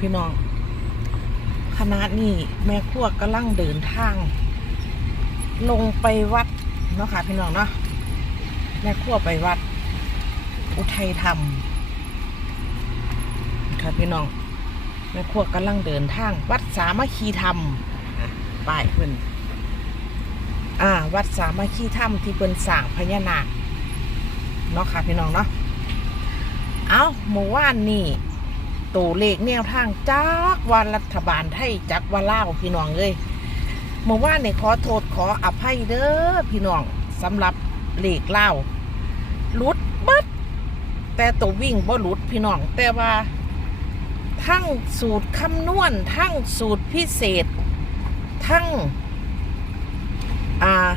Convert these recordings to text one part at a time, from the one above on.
พี่น้องขณะนี้แม่ครัวกำลังเดินทาง ลงไปวัดเนาะค่ะพี่น้องเนาะแม่ครัวไปวัด อุทัยธรรมค่ะพี่น้องแม่ครัวกำลังเดินทาง วัดสามัคคีธรรมอะป้ายเพิ่นอ่า วัดสามัคคีธรรมที่เพิ่นสร้างพญานาคเนาะค่ะพี่น้องเนาะเอาเมื่อวานนี่ ตัวเลขแนวทางจากวันรัฐบาลไทยจากวันล่าพี่น้องเลยเมื่อวานนี่ขอโทษขออภัยเด้อพี่น้องสำหรับเลขเล่าลุดเบิดแต่ตัววิ่งบ่หลุดพี่น้อง แต่ว่า ทั้งสูตรคำนวณ ทั้งสูตรพิเศษ ทั้งอ่า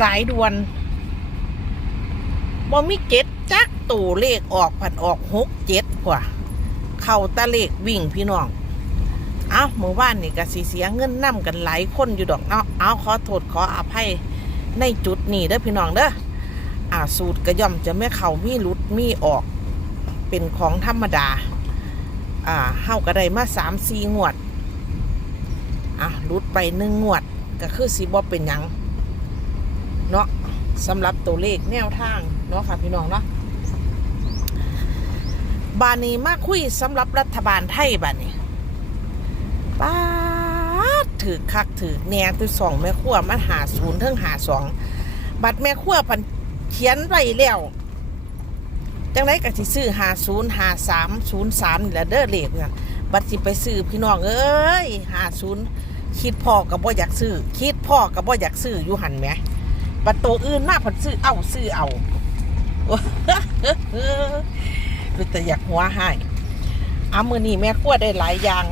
สายด่วนบ่มีเจ็ดจักตัวเลขออกผันออกหกเจ็ดกว่า เข้าตะเลขวิ่งพี่น้อง เอาเมื่อวานนี่ก็สีเสียเงินนํกันหลายคนอยู่ดอกเนาะเอาขอโทษขออภัยในจุดนี้เด้อพี่น้องเด้ออาสูตรกระย่อมจะไม่เข่ามีหลุดมีออก เป็นของธรรมดา อ่าเฮาก็ได้มาสามสี่งวด อะหลุดไปหนึ่งงวด ก็คือสีบอเป็นยังเนาะ สำหรับตัวเลขแนวทางเนาะค่ะพี่น้องเนาะบานนี้มาคุยสำหรับรัฐบาลไทยบานนี้ป้าถือคักถือแหนตัวสองแม่ขั้วมันหาศูนย์เทิงหาสองบัตรแม่ขั้วพันเขียนไว้แล้วจังไรก็สิซื้อหาศูนย์หาสามศูนย์สามนี่แหละเด้อเลขเนี่ยบัตรสิไปซื้อพี่น้องเอ้ยหาศูนย์คิดพ่อกับบ่อยากซื้อคิดพ่อกับบ่อยากซื้ออยู่หันไหม บัตรตัวอื่นหน้าผันซื้อเอาซื้อเอาเป็นแต่อยากหัวให้อามือนี้แม่ขั้วได้หลายอย่าง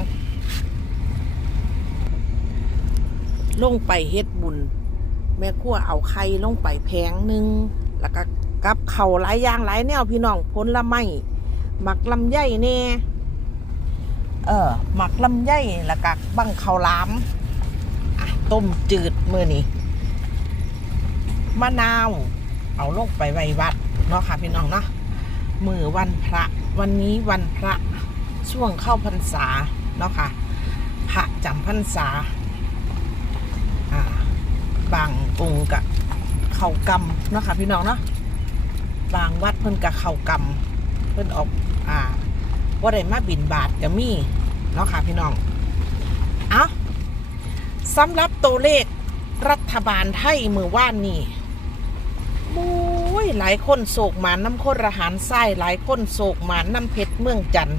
ลงไปเฮ็ดบุญ แม่ขั้วเอาไข่ลงไปแพงหนึ่งแล้วก็กับเข่าหลายอย่างหลายแนวพี่น้องผลละไม้หมักลำไยแน่เออหมักลำไยแล้วก็บังเข้าวหลามต้มจืดมือนี้ มะนาว เอาลงไปไว้วัดเนาะค่ะพี่น้องเนาะมือวันพระ วันนี้วันพระช่วงเข้าพรรษาเนาะค่ะพระจำพรรษาบางองค์กับเข่ากำเนาะค่ะพี่น้องเนาะบางวัดเพิ่นกับเข่ากำเพิ่นออกอ่าว่าได้มาบินบาทก็มีเนาะค่ะพี่น้องเอาสำหรับตัวเลขรัฐบาลไทยมือว่านนี่ โอ้ยหลายคนโศกหมานน้ำข้นระหารไส้หลายคนโศกหมานน้ำเพชรเมืองจันทร์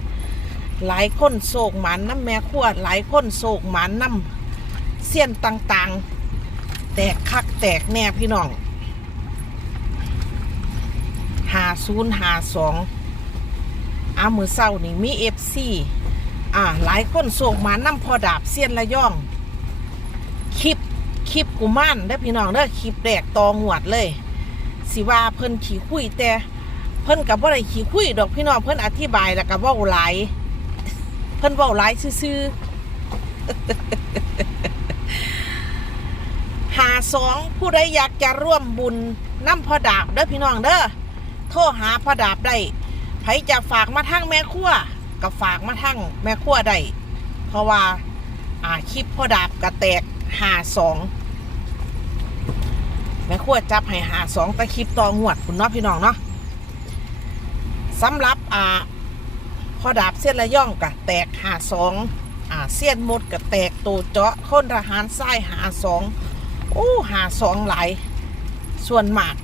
หลายคนโศกหมานน้ำแม่ขวดหลายคนโศกหมานน้ำเสี้ยนต่างๆ แตกคักแตกแน่พี่น้องหาศูนย์หาสองอามือเศร้านี่มีเอฟซีอ่าหลายคนโศกหมานน้ำพอดาบเสี้ยนระย่องคลิปคลิปกุมานได้พี่น้องเด้อคลิปแรกตองหวดเลย สิว่าเพิ่นขี่คุยแต่ เพิ่นกับว่าไรขี่คุยดอกพี่น้องเพิ่นอธิบายแล้วก็เว่าหลายเพิ่นว่าหลายซื่อๆหาสองผู้ใดอยากจะร่วมบุญน้ำพอดาบเด้อพี่น้องเด้อโทรหาพอดาบได้ไผจะฝากมาทั้งแม่ครัวกับฝากมาทั้งแม่ครัวได้เพราะว่าอาคลิปพอดาบกระแตกหาสอง ม่ครัวจับให้หาสองตะคลิปตองหวดคุณเนาะพี่น้องเนาะสำหรับอ่าพอดาบเส้นระย่องกะแตกหาสองอ่าเส้นหมดกะแตกตัวเจาะค้นทหารไส้หาสองโอ้หาสองหลายส่วนหมาก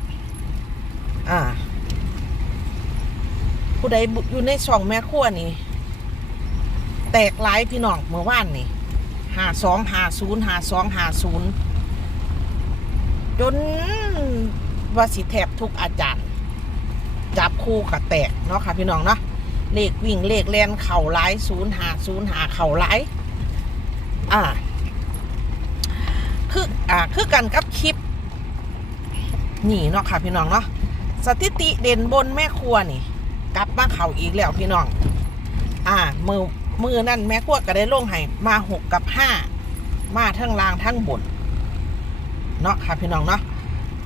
อ่าผู้ใดอยู่ในช่องแม่ครัวนี่แตกหลายพี่น้องเมื่อวานนี่หาสองหาศูนย์หาสองหาศูนย์ จนว่าสิแทบทุกอาจารย์ จับคู่กับแตกเนาะค่ะพี่น้องเนาะเลขวิ่งเลขแลนเข่าหลายศูนย์หาศูนย์หาเข่าหลอ่า คืออ่าคือกันกับคลิปนี่เนาะค่ะพี่น้องเนาะสถิติเด่นบนแม่ครัวนี่ กลับมาเข่าอีกแล้วพี่น้อง อ่า มือมือนั่นแม่ครัวก็ได้ลงให้มาหกกับห้ามาทั้งล่างทั้งบน เนาะค่ะพี่น้องเนาะ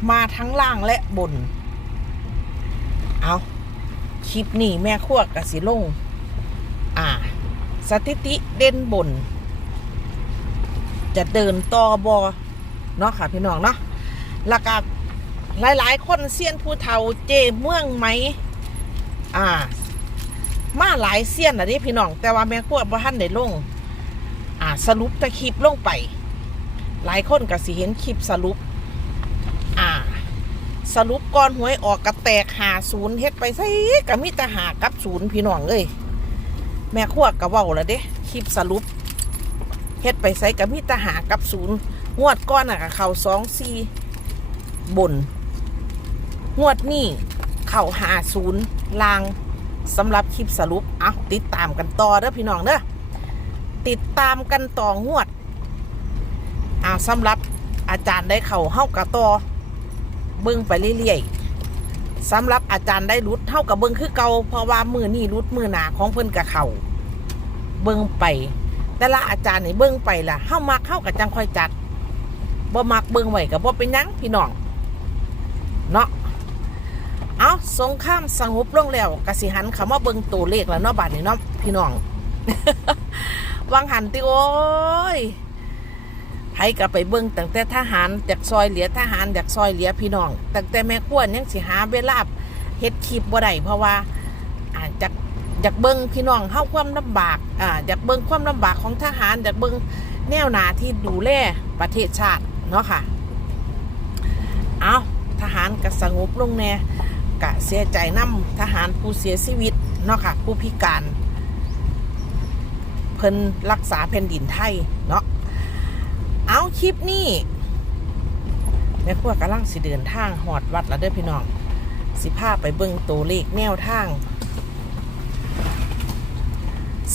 มาทั้งล่างและบน เอาคลิปนี้แม่ครัวกสิลง อ่า สถิติเด่นบน จะเดินต่อบอเนาะค่ะพี่น้องเนาะแล้วก็หลายๆคนเซียนผู้เฒ่าเจเมืองไหม อ่า มาหลายเซียนนะดิพี่น้อง แต่ว่าแม่ขั้วบ่ทันได้ลง อ่า สรุปแตะคลิปลงไป หลายคนก็สิเห็นคลิปสรุป อ่า สรุปก่อนหวยออกกระแตกหาศูนย์เฮ็ดไปใส่กับมิตรหากับศูนย์พี่น้องเอ้ยแม่ขั้วกะเว้าแล้วเด้คลิปสรุปเฮ็ดไปใส่กับมิตรหากับศูนย์งวดก้อนน่ะก็เข้าสองสี่บน งวดนี้เข้าหาศูนย์ลางสำหรับคลิปสรุป เอาติดตามกันต่อเด้อพี่น้องเด้อติดตามกันต่องวด อ่าสำหรับอาจารย์ได้เข่าเฮ้ากระต่อเบิ้งไปเรื่อยๆสำหรับอาจารย์ได้รุดเท่ากับเบิ้งคือเก่าเพราะว่ามือนี่รุดมือหนาของเพิ่นกับเขาเบิ้งไป แต่ละอาจารย์นี่เบิ้งไปล่ะเฮ้ามักเข้ากับจังค่อยจัดบ่มักเบิ้งไหวกับบ่เป็นยังพี่น้องเนาะเอาสงครามสงบลงแล้วกสิหันคำว่าเบิ้งตัวเลขแล้วเนาะบาดนี้เนาะพี่น้อง วังหันติโอ้ย ให้กลับไปเบิ่งตั้งแต่ทหารจากซอยเหลียทหารจากซอยเหลียพี่น้องตั้งแต่แม่ขั้วนยังสิหาเวลาเฮ็ดคลิปบ่ได้เพราะว่าอ่าจากจากเบิ่งพี่น้องเฮาความลำบากอ่าจากเบิ่งความลำบากของทหารจากเบิ่งแนวหนาที่ดูแลประเทศชาติเนาะค่ะ เอาทหารก็สงบลงแน่กะเสียใจนํทหารผู้เสียชีวิตเนาะค่ะ ผู้พิการ เพิ่นรักษาแผ่นดินไทยเนาะ คลิปนี้แม่ครัวกำลังสิเดินทางหอดวัดแล้วเด้อพี่น้อง สิพาไปเบิ่งตัวเลขแนวทาง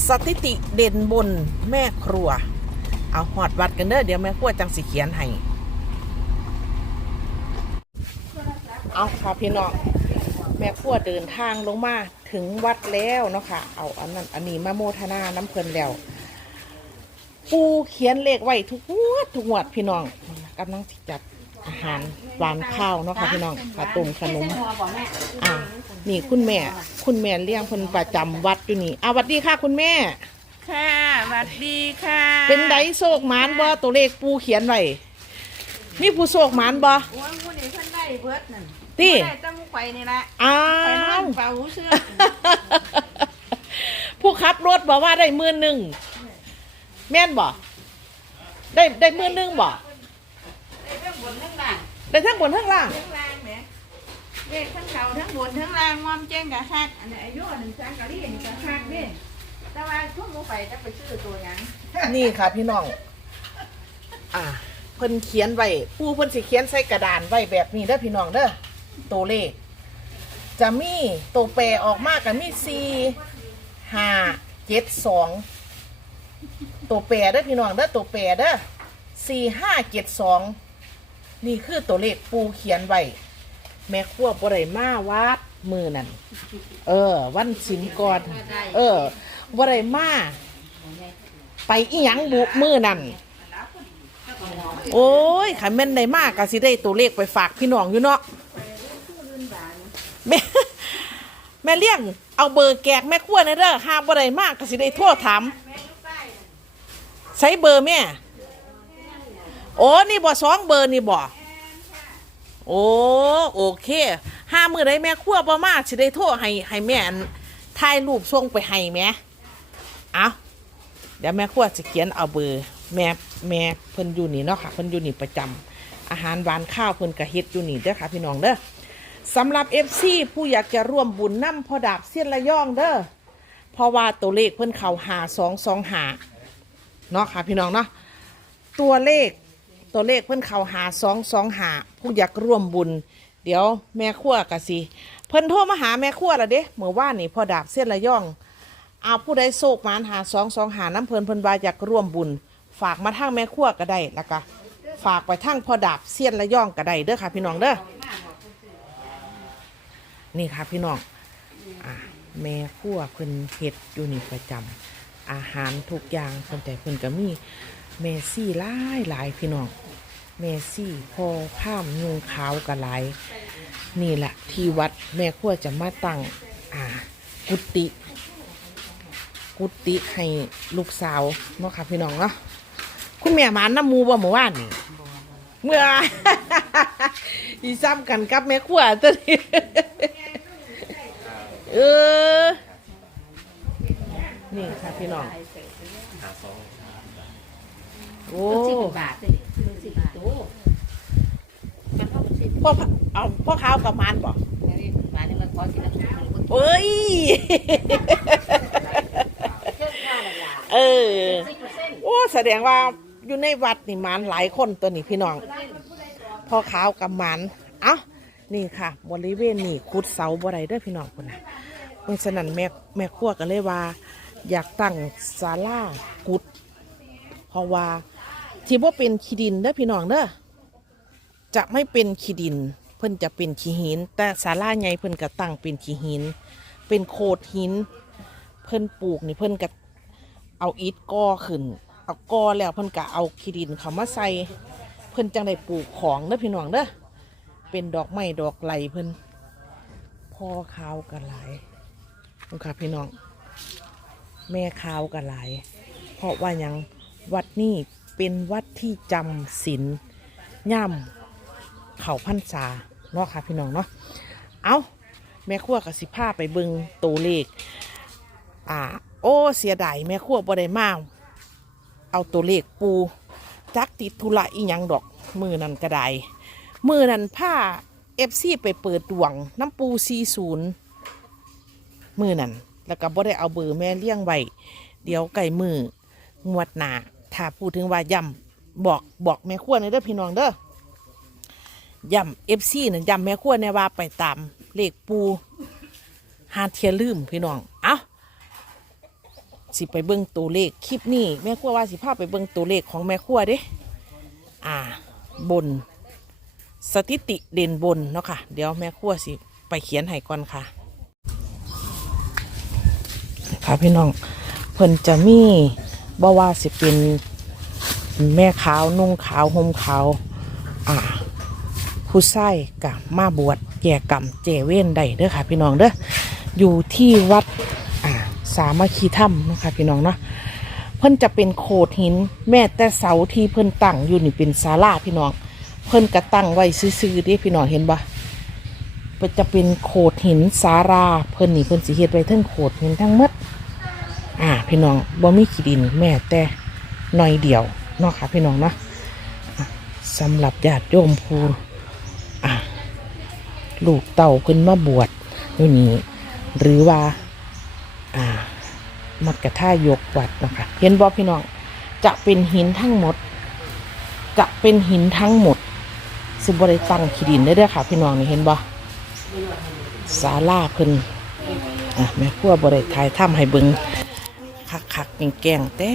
สถิติเด่นบนแม่ครัว เอาหอดวัดกันเด้อเดี๋ยวแม่ครัวจังสิเขียนให้เอาค่ะพี่น้องแม่ครัวเดินทางลงมาถึงวัดแล้วเนาะค่ะ เอาอันนั้นอันนี้มาโมทนาน้ำเพลินแล้ว ปูเขียนเลขไว้ทุกงวดทุกงวดพี่น้องกำลังที่จัดอาหารหวานข้าวเนาะค่ะพี่น้องข้าวต้มขนมอ่านี่คุณแม่ คุณแม่เลี้ยงคนประจำวัดอยู่นี่อ่าวัดดีค่ะ คุณแม่ ค่ะสวัสดีค่ะเป็นไดโศกหมานบ่ตัวเลขปูเขียนไว้นี่ผู้โศกหมานบ่โอ้ยผู้นี้เพิ่นได้เบิดนั่นตี้ได้ตั้งไปนี่ละอ้าไปนอวนเป่าเสื้อ ผู้ขับรถบอกว่าได้หมื่นหนึ่ง แม่นบ่ได้ได้หมื่นหนึ่งบ่ได้ทั้งบนทั้งล่างได้ทั้งบนทั้งล่างทั้งล่างแหมเด็กทั้งเขาทั้งบนทั้งล่างมอมแจ้งกะคักอันนี้อายุอันหนึ่งจังกะลี่นี่กะคักเด้แต่ว่าทุ่มลงไปจะไปซื้อตัวหยังนี่ค่ะพี่น้อง อ่า เพิ่นเขียนไว้ผู้เพิ่นสิเขียนใส่กระดานไว้แบบนี้เด้อพี่น้องเด้อตัวเลข จะมีตัวแปรออกมากับมีสี่ห้าเจ็ดสอง ตัวแปรเด้อพี่น้องเด้อตัวแปรเด้อสี่ห้าเจ็ดสองนี่คือตัวเลขปูเขียนไว้แม่ขั้วบริมาวัดมือนั่นเออ วันสินก่อนเออบริมาไปอีหยังบุมือนั่นโอ้ยขันแม่นได้มากก็สิได้ตัวเลขไปฝากพี่น้องอยู่เนาะแม่แม่เลี้ยงเอาเบอร์แกกแม่ขั้วในเด้อห้าบ่ได้มากก็สิได้โทษถาม ใช้เบอร์แม่ โอ้นี่บ่สองเบอร์นี่บ่โอ้โอเคห้ามือได้แม่ขั้วบ่มาสิได้โทษให้ให้แม่ถ่ายรูปส่งไปให้แม่เอาเดี๋ยวแม่ขั้วจะเขียนเอาเบอร์ แม่แม่เพิ่นอยู่นี่เนาะค่ะเพิ่นอยู่นี่ประจำอาหารหวานข้าวเพิ่นกระเฮ็ดอยู่นี่เด้อค่ะพี่น้องเด้อสำหรับ FC ผู้อยากจะร่วมบุญน้ำพอดาบเสี้ยนระย่องเด้อเพราะว่าตัวเลขเพิ่นเข้าหาสองสองหา เนาะค่ะพี่น้องเนาะตัวเลขตัวเลขเพิ่นเขาหาสองสองหาผู้อยากร่วมบุญ เดี๋ยวแม่ขั้วกะสิเพิ่นโทรมาหาแม่ขั้วละเด้เมื่อว่านนี่พอดาบเสี้ยนระย่องเอาผู้ใดโศกมานหาสองสองหาน้ำเพลินเพลินวาอยากร่วมบุญ ฝากมาทางแม่ขั้วก็ได้แล้วก็ฝากไปทางพอดาบเสี้ยนระย่องก็ได้เด้อค่ะ พี่น้องเด้อนี่ค่ะพี่น้องอ่าแม่ขั้วเพิ่นเฮ็ดอยู่นี่ประจำ อาหารทุกอย่างเพิ่นแต่เพิ่นก็มีเมซี่หลายหลายพี่น้องเมซี่พอผ้ามยุงขาวก็หลาย นี่แหละที่วัดแม่ขั้วจะมาตั้งอ่ากุฏิกุฏิให้ลูกสาวเนาะค่ะพี่น้องเนาะคุณแม่หมานน้ำมูบ่เมื่อวานนี่เมื่ออีซ้ำกันกับแม่ขวตัวนี้เออ นี่ค่ะพี่น้องโอ้สิบบาทเลยสิบบาทโอ้มันพ่อสิบพ่อพเอาพ่อข้าวกับมันบ่นี่บาทนี่มันขอสิละมันคนเอ้ยเชื่อว่าอะไรล่ะเออสิบเปอร์เซ็นต์โอ้แสดงว่าอยู่ในวัดนี่หมันหลายคนตัวนี้พี่น้องพ่อขาวกับหมันเอ้านี่ค่ะบริเวณนี่ขุดเสาบ่ได้เด้อพี่น้องคนนะเพราะฉะนั้นแม่แม่ครัวก็เลยว่า อยากตั้งศาลากุดเพราะว่าที่ว่าเป็นขี้ดินเด้อพี่น้องเด้อจะไม่เป็นขี้ดิน เพิ่นจะเป็นขี้หิน แต่ศาลาใหญ่เพิ่นก็ตั้งเป็นขี้หิน เป็นโขดหิน เพิ่นปลูกนี่เพิ่นก็เอาอิฐก่อขึ้น เอาก่อแล้วเพิ่นก็เอาขี้ดินเขามาใส่เพิ่นจังได้ปลูกของเด้อพี่น้องเด้อเป็นดอกไม้ดอกไหลเพิ่นพ่อขาวกันหลายคุณค่ะพี่น้อง แม่ขาวกันหลาย เพราะว่ายังวัดนี้เป็นวัดที่จำศีลย่ำเขาพันษาเนาะค่ะพี่น้องเนาะเอาแม่ขั้วกับสิผ้าไปเบิงตัวเลขอ่าโอ้เสียดายแม่ขั้วบ่ได้มาเอาตัวเลขปูจักติดธุระอีหยังดอกมือนันกระไดมือนันผ้าเอฟซีไปเปิดดวงน้ำปูซีศูนย์มือนัน แล้วก็บ่ได้เอาเบอร์แม่เลี้ยงไว้เดี๋ยวไก่มืองวดหนาถ้าพูดถึงว่าย่ำบอกบอกแม่ขั้วในเด้อพี่น้องเด้อย่ำเอฟซีน่ะย่ำแม่ขั้วในว่าไปตามเลขปูหาเทียลืมพี่น้อง เอ้าสิไปเบิ่งตัวเลขคลิปนี้แม่ขั้วว่าสิพาไปเบิ่งตัวเลขของแม่ขั้วเด้อ่าบนสถิติเด่นบนเนาะค่ะ เดี๋ยวแม่ขั้วสิไปเขียนให้ก่อนค่ะ ค่ะพี่น้องเพิ่นจะมีบ่ว่าสิเป็นแม่ขาวนุ่งขาวห่มขาวอ่าผู้ใส่กับมาบวชแก่กรรมเจเวนได้เด้อค่ะ พี่น้องเด้ออยู่ที่วัดอ่าสามัคคีธรรมนะคะพี่น้องเนาะเพิ่นจะเป็นโขดหิน แม้แต่เสาที่เพิ่นตั้งอยู่นี่เป็นศาลาพี่น้อง เพิ่นก็ตั้งไว้ซื่อๆเด้พี่น้องเห็นบ่จะเป็นโขดหินสาราเพิ่นนี่เพิ่นสิเฮ็ดไว้ทั้งโขดหินทั้งหมด อ่าพี่น้องบ่มีขี้ดินแม้แต่หน่อยเดียวเนาะค่ะพี่น้องเนาะสำหรับญาติโยมภูอ่าลูกเต่าเพิ่นมาบวชอยู่นี่หรือว่า อ่า มัดกะท่ายกวัดนะคะเห็นบ่พี่น้อง จะเป็นหินทั้งหมด จะเป็นหินทั้งหมดสิบริตังขีดินได้เด้อค่ะ พี่น้องนี่เห็นบ่ศาลาเพิ่นอะแม่ครัวบริถ่ายถ้ำให้เบิง คักคักๆแกงๆแต่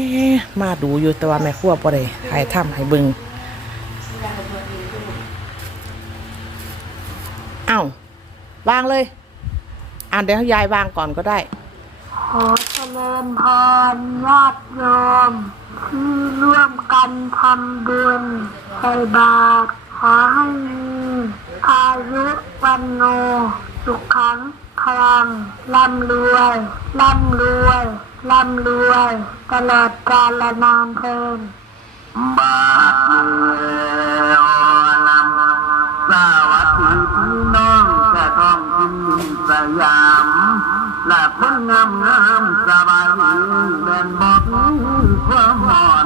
มาดูอยู่แต่ว่าแม่ครัวบริถ่ายถ้ำห้เบิงเอ้าวางเลย อ่านเดี๋ยวยายวางก่อนก็ได้ ขอเจริญพรญาติโยมที่ร่วมกันทำบุญใส่บาตรขอให้มีอายุวันโนสุขัง พลังร่ำรวยร่ำรวยร่ำรวย ตลอดกาลนานเทินบาเทโอลัมสวัสดีพี่น้องแก่ท้องทินสยามและคนงามงามสบายดีเดินบอกความหอน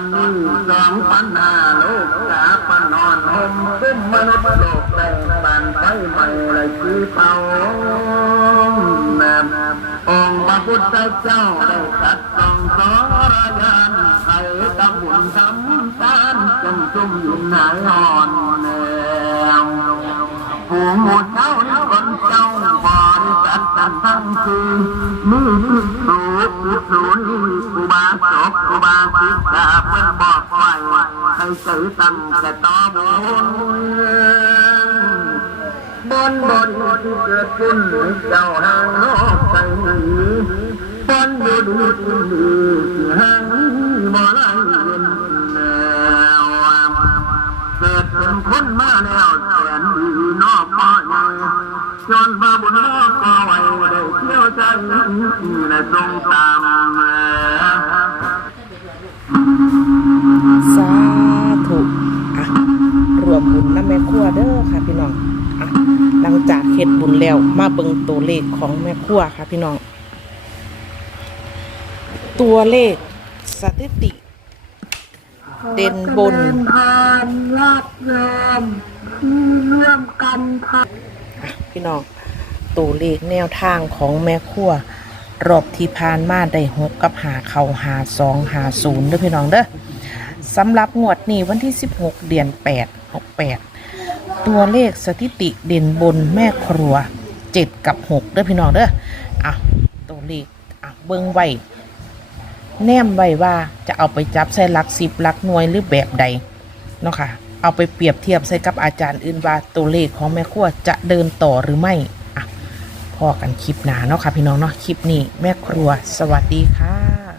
และตอนนี้สองปัญหาโลกสาปนอนหมเป็นมนุษย์โลกแต่งบานไฟใหม่เลยคือเตาแนมองค์พระพุทธเจ้าได้ตัดส่องสรยานใครตะบุญทำทานจงจุ่มอยู่ไหนอ่อนแนวผู้หมู่เจ้าคนเจ้าบริษัทกันทั้งทีนี่ที่สูบสูนี่กูบาศกกูบาคิดกาเพื่อนบอกไว้ ให้ใจตั้งแต่ตอบุญบนบนที่เกิดขึ้นเจ้าห่างนอกใจหนีบนดูดีที่ดีที่ห่างบ่ไล่เย็นแนวเกิดเป็นคนมาแล้วแสนดีนอกพ่อใหญ่จนพระบุญรอดก็ไว้ได้เที่ยวใจและทรงตาม จากเฮ็ดบุญแล้ว มาเบิ่งตัวเลขของแม่ครัวค่ะ พี่น้อง ตัวเลขสถิติ เด่นบนขอเจริญพรญาติโยมที่ร่วมกันทำอะพี่น้องตัวเลขแนวทางของแม่ครัว รอบที่ผ่านมาได้หกกับหาเข่าหาสองหาศูนย์เด้อพี่น้องเด้อสำหรับงวดนี้วันที่ 16 เดือน8 68 ตัวเลขสถิติเด่นบนแม่ครัว7กับ6เด้อพี่น้องเด้ออะตัวเลขอะเบิ่งไว้แนมไว้ว่าจะเอาไปจับใส่หลักสิบหลักหน่วยหรือแบบใดเนาะค่ะเอาไปเปรียบเทียบใส่กับอาจารย์อื่นว่าตัวเลขของแม่ครัวจะเดินต่อหรือไม่อะพอกันคลิปหนาเนาะค่ะพี่น้องเนาะคลิปนี้แม่ครัวสวัสดีค่ะ